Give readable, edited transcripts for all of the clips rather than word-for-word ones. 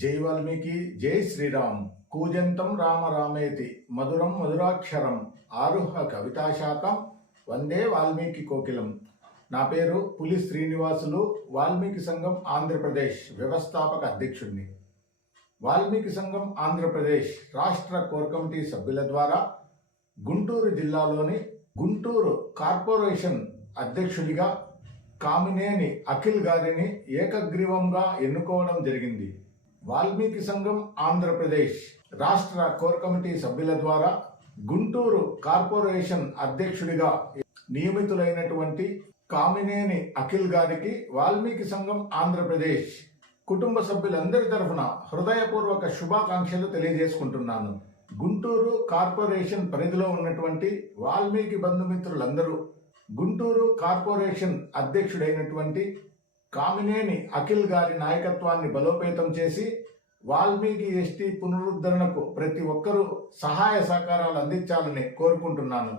జై వాల్మీకి, జై శ్రీరామ్. కూజంతం రామ రామేతి మధురం మధురాక్షరం ఆరుహ కవితాశాఖం వందే వాల్మీకి కోకిలం. నా పేరు పులి శ్రీనివాసులు. వాల్మీకి సంఘం ఆంధ్రప్రదేశ్ వ్యవస్థాపక అధ్యక్షుడిని. వాల్మీకి సంఘం ఆంధ్రప్రదేశ్ రాష్ట్ర కోర్ కమిటీ సభ్యుల ద్వారా గుంటూరు జిల్లాలోని గుంటూరు కార్పొరేషన్ అధ్యక్షుడిగా కామినేని అఖిల్ గారిని ఏకగ్రీవంగా ఎన్నుకోవడం జరిగింది. వాల్మీకి సంఘం ఆంధ్రప్రదేశ్ రాష్ట్ర కోర్ కమిటీ సభ్యుల ద్వారా గుంటూరు కార్పొరేషన్ అధ్యక్షుడిగా నియమితులైనటువంటి కామినేని అఖిల్ గారికి వాల్మీకి సంఘం ఆంధ్రప్రదేశ్ కుటుంబ సభ్యులందరి తరఫున హృదయపూర్వక శుభాకాంక్షలు తెలియజేసుకుంటున్నాను. గుంటూరు కార్పొరేషన్ పరిధిలో ఉన్నటువంటి వాల్మీకి బంధుమిత్రులందరూ గుంటూరు కార్పొరేషన్ అధ్యక్షుడైనటువంటి కామినేని అఖిల్ గారి నాయకత్వాన్ని బలోపేతం చేసి వాల్మీకి ఎస్టీ పునరుద్ధరణకు ప్రతి ఒక్కరూ సహాయ సహకారాలు అందించాలని కోరుకుంటున్నాను.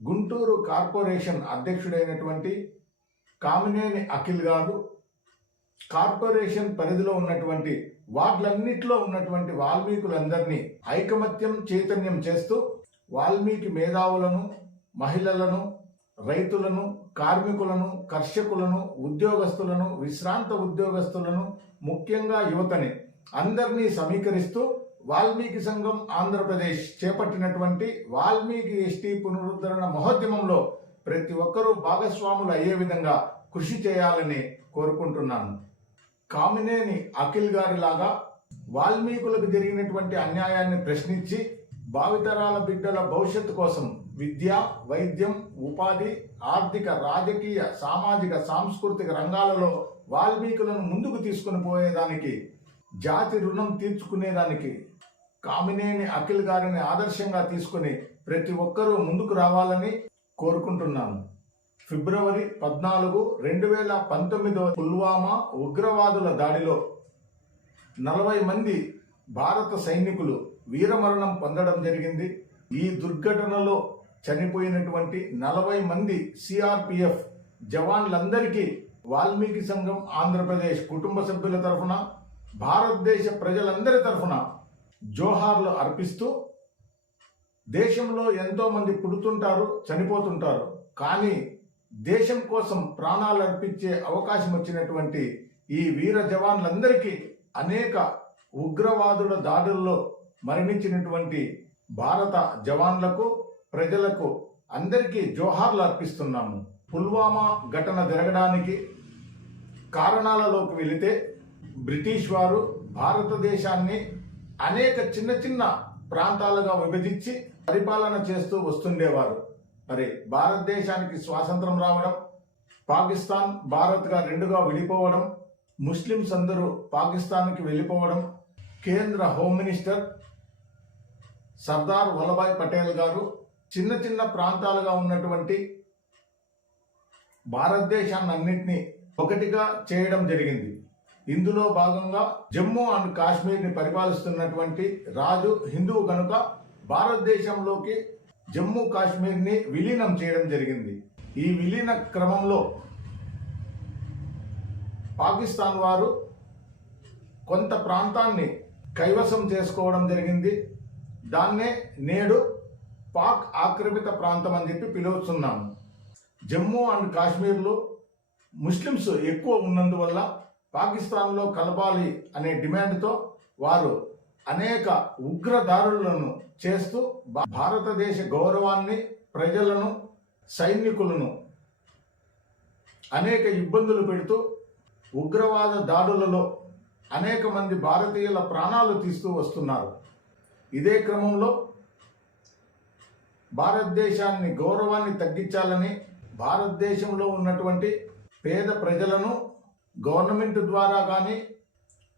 గుంటూరు కార్పొరేషన్ అధ్యక్షుడైనటువంటి కామినేని అఖిల్ గారు కార్పొరేషన్ పరిధిలో ఉన్నటువంటి వార్డులన్నింటిలో ఉన్నటువంటి వాల్మీకులందరినీ ఐకమత్యం చైతన్యం చేస్తూ వాల్మీకి మేధావులను, మహిళలను, రైతులను, కార్మికులను, కర్షకులను, ఉద్యోగస్తులను, విశ్రాంత ఉద్యోగస్తులను, ముఖ్యంగా యువతని అందరినీ సమీకరిస్తూ వాల్మీకి సంఘం ఆంధ్రప్రదేశ్ చేపట్టినటువంటి వాల్మీకి ఎస్టీ పునరుద్ధరణ మహోద్యమంలో ప్రతి ఒక్కరూ భాగస్వాములు అయ్యే విధంగా కృషి చేయాలని కోరుకుంటున్నాను. కామినేని అఖిల్ గారి లాగా వాల్మీకులకు జరిగినటువంటి అన్యాయాన్ని ప్రశ్నించి భావితరాల బిడ్డల భవిష్యత్తు కోసం విద్య, వైద్యం, ఉపాధి, ఆర్థిక, రాజకీయ, సామాజిక, సాంస్కృతిక రంగాలలో వాల్మీకులను ముందుకు తీసుకుని పోయేదానికి, జాతి రుణం తీర్చుకునేదానికి కామినేని అఖిల్ గారిని ఆదర్శంగా తీసుకుని ప్రతి ఒక్కరూ ముందుకు రావాలని కోరుకుంటున్నాను. ఫిబ్రవరి 14, 2019 పుల్వామా ఉగ్రవాదుల దాడిలో 40 మంది భారత సైనికులు వీరమరణం పొందడం జరిగింది. ఈ దుర్ఘటనలో చనిపోయినటువంటి 40 మంది సిఆర్పిఎఫ్ జవాన్లందరికీ వాల్మీకి సంఘం ఆంధ్రప్రదేశ్ కుటుంబ సభ్యుల తరఫున, భారతదేశ ప్రజలందరి తరఫున జోహార్లు అర్పిస్తూ, దేశంలో ఎంతో మంది పుడుతుంటారు, చనిపోతుంటారు, కానీ దేశం కోసం ప్రాణాలు అర్పించే అవకాశం వచ్చినటువంటి ఈ వీర జవాన్లందరికీ, అనేక ఉగ్రవాదుల దాడుల్లో మరణించినటువంటి భారత జవాన్లకు, ప్రజలకు అందరికీ జోహార్లు అర్పిస్తున్నాము. పుల్వామా ఘటన జరగడానికి కారణాలలోకి వెళితే బ్రిటిష్ వారు భారతదేశాన్ని అనేక చిన్న చిన్న ప్రాంతాలుగా విభజించి పరిపాలన చేస్తూ వస్తుండేవారు. మరి భారతదేశానికి స్వాతంత్రం రావడం, పాకిస్తాన్ భారత్గా రెండుగా విడిపోవడం, ముస్లిమ్స్ అందరూ పాకిస్తాన్కి వెళ్ళిపోవడం, కేంద్ర హోమ్ మినిస్టర్ సర్దార్ వల్లభాయ్ పటేల్ గారు చిన్న చిన్న ప్రాంతాలుగా ఉన్నటువంటి భారతదేశాన్ని అన్నింటినీ ఒకటిగా చేయడం జరిగింది. ఇందులో భాగంగా జమ్మూ అండ్ కాశ్మీర్ని పరిపాలిస్తున్నటువంటి రాజు హిందువు కనుక భారతదేశంలోకి జమ్మూ కాశ్మీర్ని విలీనం చేయడం జరిగింది. ఈ విలీన క్రమంలో పాకిస్తాన్ వారు కొంత ప్రాంతాన్ని కైవసం చేసుకోవడం జరిగింది. దాన్నే నేడు పాక్ ఆక్రమిత ప్రాంతం అని చెప్పి పిలుస్తున్నాము. జమ్మూ అండ్ కాశ్మీర్లో ముస్లిమ్స్ ఎక్కువ ఉన్నందువల్ల పాకిస్తాన్లో కలపాలి అనే డిమాండ్తో వారు అనేక ఉగ్రదారులను చేస్తూ భారతదేశ గౌరవాన్ని, ప్రజలను, సైనికులను అనేక ఇబ్బందులు పెడుతూ ఉగ్రవాద దాడులలో అనేక మంది భారతీయుల ప్రాణాలు తీస్తూ వస్తున్నారు. ఇదే క్రమంలో భారతదేశాన్ని గౌరవాన్ని తగ్గించాలని భారతదేశంలో ఉన్నటువంటి పేద ప్రజలను గవర్నమెంట్ ద్వారా కానీ,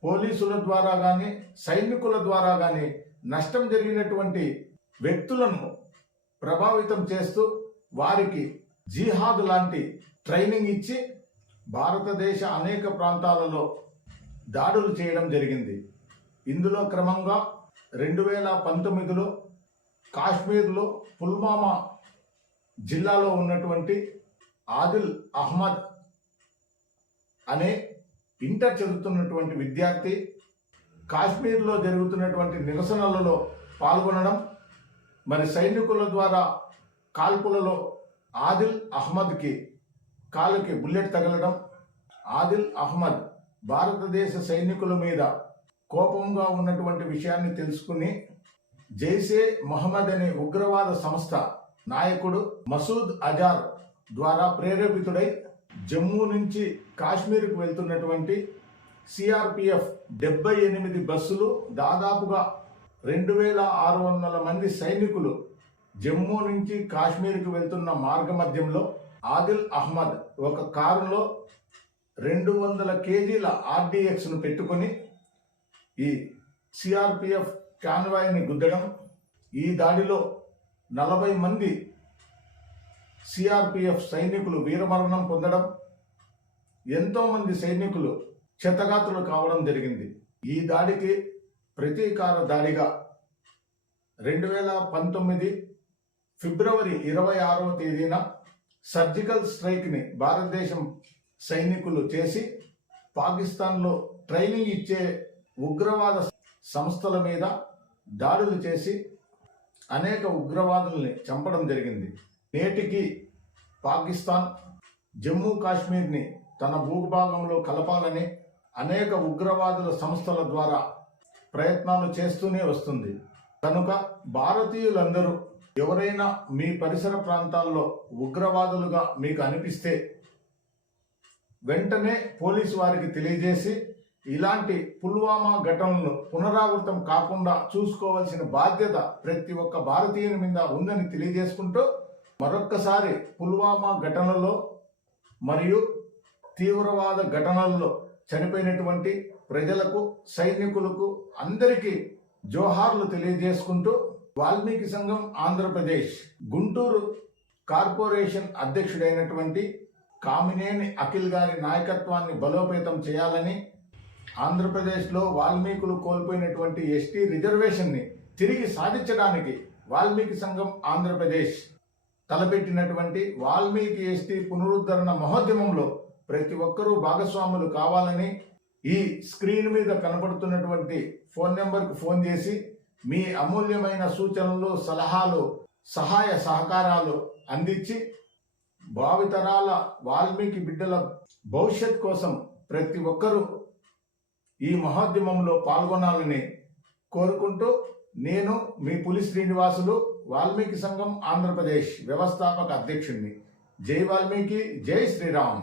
పోలీసుల ద్వారా కానీ, సైనికుల ద్వారా కానీ నష్టం జరిగినటువంటి వ్యక్తులను ప్రభావితం చేస్తూ వారికి జిహాద్ లాంటి ట్రైనింగ్ ఇచ్చి భారతదేశ అనేక ప్రాంతాలలో దాడులు చేయడం జరిగింది. ఇందులో క్రమంగా 2019లో కాశ్మీర్లో పుల్వామా జిల్లాలో ఉన్నటువంటి ఆదిల్ అహ్మద్ అనే ఇంటర్ చదువుతున్నటువంటి విద్యార్థి కాశ్మీర్లో జరుగుతున్నటువంటి నిరసనలలో పాల్గొనడం, మరి సైనికుల ద్వారా కాల్పులలో ఆదిల్ అహ్మద్కి కాలుకి బుల్లెట్ తగలడం, ఆదిల్ అహ్మద్ భారతదేశ సైనికుల మీద కోపంగా ఉన్నటువంటి విషయాన్ని తెలుసుకుని జైషే మొహమ్మద్ అనే ఉగ్రవాద సంస్థ నాయకుడు మసూద్ అజార్ ద్వారా ప్రేరేపితుడై జమ్మూ నుంచి కాశ్మీర్కు వెళ్తున్నటువంటి సిఆర్పిఎఫ్ 78 బస్సులు, దాదాపుగా 2600 మంది సైనికులు జమ్మూ నుంచి కాశ్మీర్కు వెళ్తున్న మార్గ మధ్యంలో ఆదిల్ అహ్మద్ ఒక కారులో 200 కేజీల ఆర్డీఎక్స్ను పెట్టుకొని ఈ సిఆర్పిఎఫ్ కాన్వాయ్ని గుద్దడం, ఈ దాడిలో 40 మంది సిఆర్పిఎఫ్ సైనికులు వీరమరణం పొందడం, ఎంతోమంది సైనికులు క్షతగాత్రులు కావడం జరిగింది. ఈ దాడికి ప్రతీకార దాడిగా 2019 ఫిబ్రవరి 26వ తేదీన సర్జికల్ స్ట్రైక్ని భారతదేశం సైనికులు చేసి పాకిస్తాన్లో ట్రైనింగ్ ఇచ్చే ఉగ్రవాద సంస్థల మీద దాడులు చేసి అనేక ఉగ్రవాదుల్ని చంపడం జరిగింది. నేటికి పాకిస్తాన్ జమ్మూ కాశ్మీర్ని తన భూభాగంలో కలపాలని అనేక ఉగ్రవాదుల సంస్థల ద్వారా ప్రయత్నాలు చేస్తూనే వస్తుంది. కనుక భారతీయులందరూ ఎవరైనా మీ పరిసర ప్రాంతాల్లో ఉగ్రవాదులుగా మీకు అనిపిస్తే వెంటనే పోలీసు వారికి తెలియజేసి ఇలాంటి పుల్వామా ఘటనలను పునరావృతం కాకుండా చూసుకోవాల్సిన బాధ్యత ప్రతి ఒక్క భారతీయుని మీద ఉందని తెలియజేసుకుంటూ మరొక్కసారి పుల్వామా ఘటనలో మరియు తీవ్రవాద ఘటనల్లో చనిపోయినటువంటి ప్రజలకు, సైనికులకు అందరికీ జోహార్లు తెలియజేసుకుంటూ వాల్మీకి సంఘం ఆంధ్రప్రదేశ్ గుంటూరు కార్పొరేషన్ అధ్యక్షుడైనటువంటి కామినేని అఖిల్ గారి నాయకత్వాన్ని బలోపేతం చేయాలని, ఆంధ్రప్రదేశ్లో వాల్మీకులు కోల్పోయినటువంటి ఎస్టీ రిజర్వేషన్ని తిరిగి సాధించడానికి వాల్మీకి సంఘం ఆంధ్రప్రదేశ్ తలపెట్టినటువంటి వాల్మీకి ఎస్టీ పునరుద్ధరణ మహోద్యమంలో ప్రతి ఒక్కరూ భాగస్వాములు కావాలని ఈ స్క్రీన్ మీద కనబడుతున్నటువంటి ఫోన్ నెంబర్కు ఫోన్ చేసి మీ అమూల్యమైన సూచనలు, సలహాలు, సహాయ సహకారాలు అందించి భావితరాల వాల్మీకి బిడ్డల భవిష్యత్ కోసం ప్రతి ఒక్కరూ ఈ మహోద్యమంలో పాల్గొనాలని కోరుకుంటూ నేను మీ పులి శ్రీనివాసులు, వాల్మీకి సంఘం ఆంధ్రప్రదేశ్ వ్యవస్థాపక అధ్యక్షుడిని. జై వాల్మీకి, జై శ్రీరామ్.